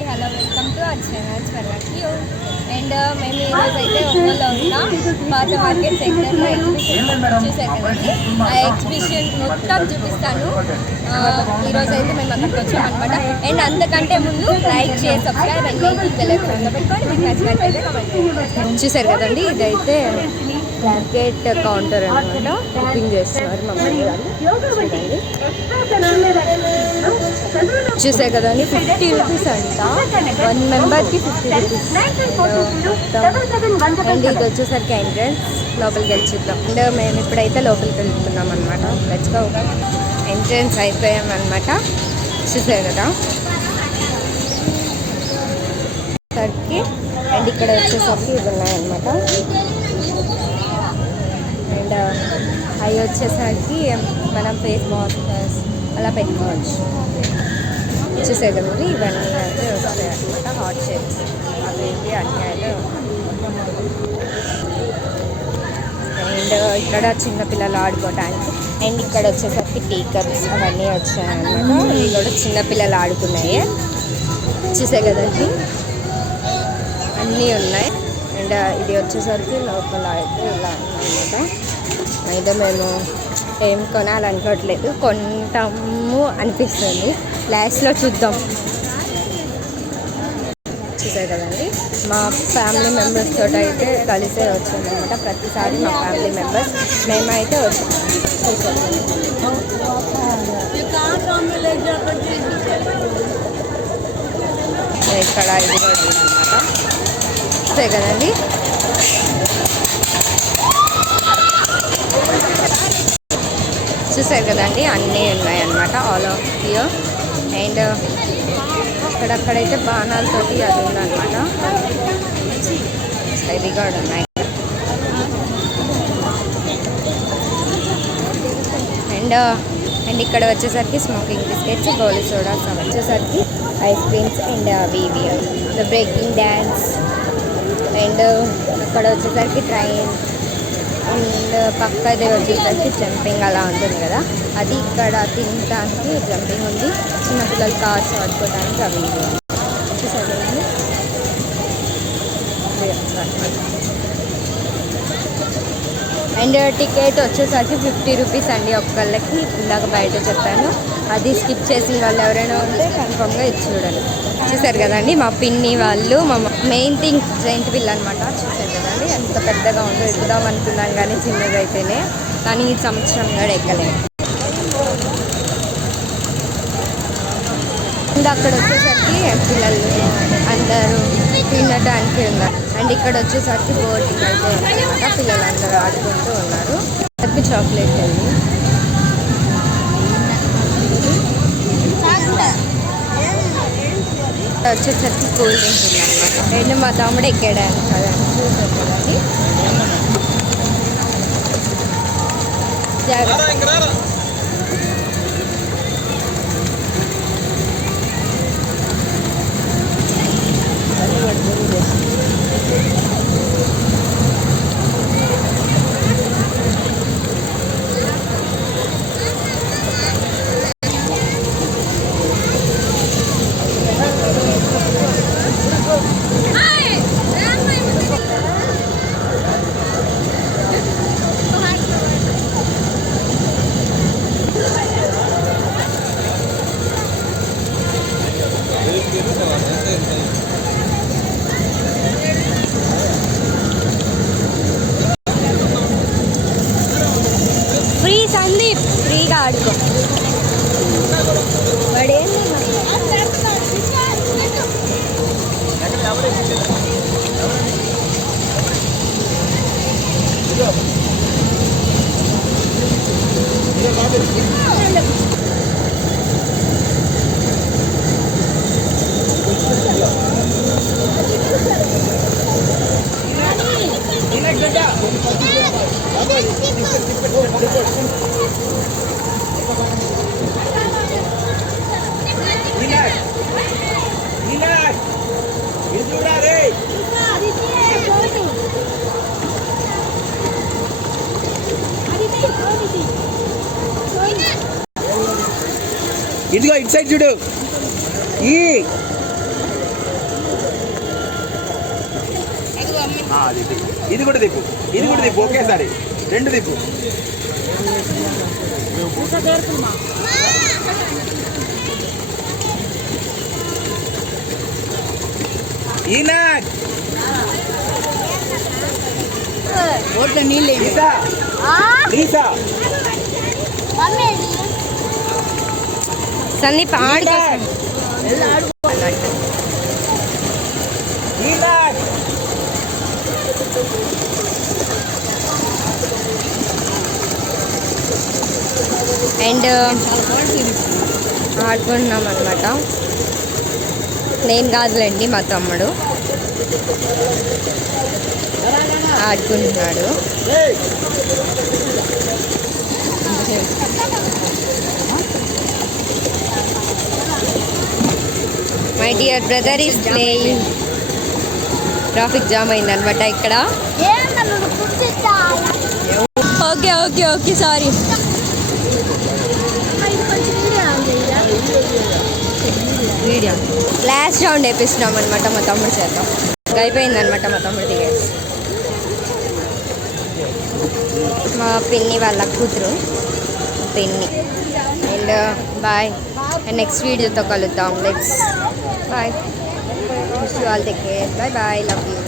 Hi hello welcome to our channel స్వర్ణక్యూ. And మేము ఈరోజు అయితే ఒంగోలులో ఉన్న పాత మార్కెట్ సెక్టర్లో ఎగ్జిబిషన్ చూసారు కదండి. ఆ ఎగ్జిబిషన్ మొత్తం చూపిస్తాను. ఈరోజు అయితే మేము అక్కడికి వచ్చామన్నమాట. అండ్ అంతకంటే ముందు like share subscribe and bell icon పెట్టుకొని మీకు నచ్చినట్లయితే కామెంట్ చూసారు కదండి. ఇదైతే టికెట్ కౌంటర్ అనమాట. బుకింగ్ చేస్తున్నారు మమ్మల్ని చూడండి. చూసారు కదండి, 50 రూపీస్ అంట. 1 మెంబర్కి 50 రూపీస్. అండ్ ఇది వచ్చేసరికి ఎంట్రన్స్. లోపలికి వెళ్ళి చూద్దాం. అండ్ మేము ఇప్పుడైతే లోపలికి వెళ్తున్నాం అనమాట. Let's go. ఎంట్రన్స్ అయిపోయామన్నమాట. చూసారు కదా సరికి. అండ్ ఇక్కడ వచ్చేసరికి ఇవి ఉన్నాయన్నమాట. అండ్ అవి వచ్చేసరికి మనం ఫేస్ మాస్కర్స్ అలా పెట్టుకోవచ్చు. చూసారు కదండి, ఇవన్నీ అయితే వస్తాయి అనమాట. హాట్ షేప్స్ అవి ఇవి అన్నీ అయితే. అండ్ ఇక్కడ చిన్నపిల్లలు ఆడుకోవడానికి. అండ్ ఇక్కడ వచ్చేసరికి టీ కప్స్ అవన్నీ వచ్చాయన్నమాట. ఇవి కూడా చిన్నపిల్లలు ఆడుకున్నాయి. చూసారు కదండి, అన్నీ ఉన్నాయి. అండ్ ఇది వచ్చేసరికి లోపల అయితే ఇలా ఉందన్నమాట. అయితే మేము ఏం కొనాలనుకోవట్లేదు, కొంటాము అనిపిస్తుంది. లాస్ట్లో చూద్దాం. చూసారు కదండి, మా ఫ్యామిలీ మెంబర్స్ తోటి అయితే కలిసే వచ్చామన్నమాట. ప్రతిసారి మా ఫ్యామిలీ మెంబర్స్ మేమైతే వచ్చాము. ఇక్కడ ఇది కూడా ఉందన్నమాట. చూసారు కదండి, చూసారు కదండి, అన్నీ ఉన్నాయన్నమాట ఆల్ ఆఫ్ హియర్. అండ్ అక్కడక్కడైతే బాణాలతోటి అది ఉందన్నమాట. ఇది కూడా ఉన్నాయి. అండ్ ఇక్కడ వచ్చేసరికి స్మోకింగ్ బిస్కెట్స్, గోలీ సోడాస్ వచ్చేసరికి ఐస్ క్రీమ్స్ అండ్ అవి ద బ్రేకింగ్ డ్యాన్స్. అండ్ అక్కడ వచ్చేసరికి ట్రైన్. అండ్ పక్కదే వచ్చేసరికి జంపింగ్ అలా ఉంటుంది కదా, అది ఇక్కడ తినడానికి జంపింగ్ ఉంది. చిన్నపిల్లలు కార్స్ ఆడుకోవడానికి అవి చూసారు. అండ్ టికెట్ వచ్చేసరికి 50 రూపీస్ అండి ఒక్కళ్ళకి. ఇందాక బయట చెప్పాను, అది స్కిప్ చేసిన వాళ్ళు ఎవరైనా ఉంటే కన్ఫామ్గా ఇది చూడండి. చూసారు కదండి, మా పిన్ని వాళ్ళు మా మెయిన్ థింగ్ జైంట్ వీల్ అనమాట. చూసారు కదండి ఎంత పెద్దగా ఉందో. ఎక్కుదాం అనుకున్నాను కానీ చిన్నదైతేనే, కానీ ఈ సంవత్సరం కూడా ఎక్కలేదు. అండ్ అక్కడ వచ్చేసరికి పిల్లలు అందరూ తినడానికి ఉన్నారు. అండ్ ఇక్కడ వచ్చేసరికి బోటింగ్ అయితే అనమాట. పిల్లలందరూ ఆడుకుంటూ ఉన్నారు. అక్కడికి చాక్లెట్ అండి. వచ్చేసరికి కూల్ డ్రింక్ ఉందన్నమాట. అండ్ మా తమ్ముడు ఎక్కాడు కదా, చూసారు కదండి. జాగ్రత్త. ఫ్రీ సందీప్, ఫ్రీగా ఆడుకో. ఇదిగో ఇటు సైడ్ చూడు. ఈ అది తిప్పు, ఇది కూడా తిప్పు, ఇది కూడా తిప్పు, ఒకేసారి 2 తిప్పు. ఈనాక్ ఓట్ల నీళ్ళు లీసా లీసా సందీప్ ఆడుకోసం ఈనాక్ అండ్ ఆడుకుంటున్నాం అనమాట. నేను కాదులేండి, మా తమ్ముడు ఆడుకుంటున్నాడు. My dear brother is playing. Traffic jam అయిందనమాట ఇక్కడ. Okay okay okay sorry. Video last round వేపిస్తున్నాం అనమాట మా తమ్ముడు చేత. అయిపోయిందనమాట మా తమ్ముడు దిగేసి. మా పిన్ని వాళ్ళ కూతురు పిన్ని. And bye. అండ్ నెక్స్ట్ వీడియోతో కలుద్దాం. Let's bye. All take care. Bye bye. Love you.